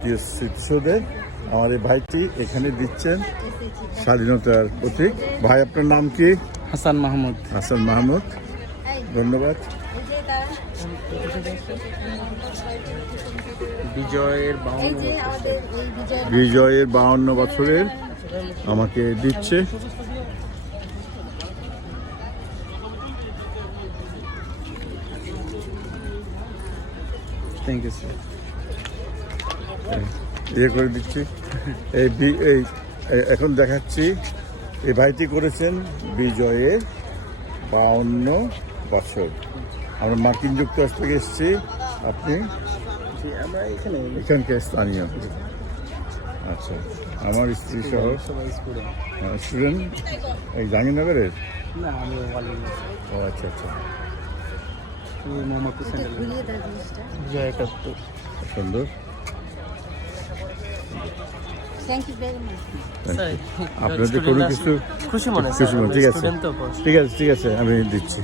জাতীয় আমার এই ভাইটি এখানে দিচ্ছেন স্বাধীনতার প্রতীক। ভাই আপনার নাম কি? হাসান মাহমুদ। হাসান মাহমুদ। ধন্যবাদ। বিজয়ের বিজয়ের বাউন্ন বছরের আমাকে দিচ্ছে। থ্যাংক ইউ স্যার ইয়ে করে দিচ্ছি। এই বি- এই এই- এখন দেখাচ্ছি। এই ভাইটি করেছেন বিজয়ের বাউন্ন বছর। আমরা মার্কিন যুক্তরাষ্ট্র থেকে এসেছি। আপনি? জি আমরা এখানে এখানকার স্থানীয়। আচ্ছা আমার স্ত্রী সহ? স্টুডেন্ট এই জাহাঙ্গীরনগরের? না আমি ওয়ালি ও আচ্ছা আচ্ছা। মোহাম্মদ আপনাদের কোনো কিছু? খুশি মনে খুশি মনে ঠিক আছে। ঠিক আছে ঠিক আছে আমি দিচ্ছি।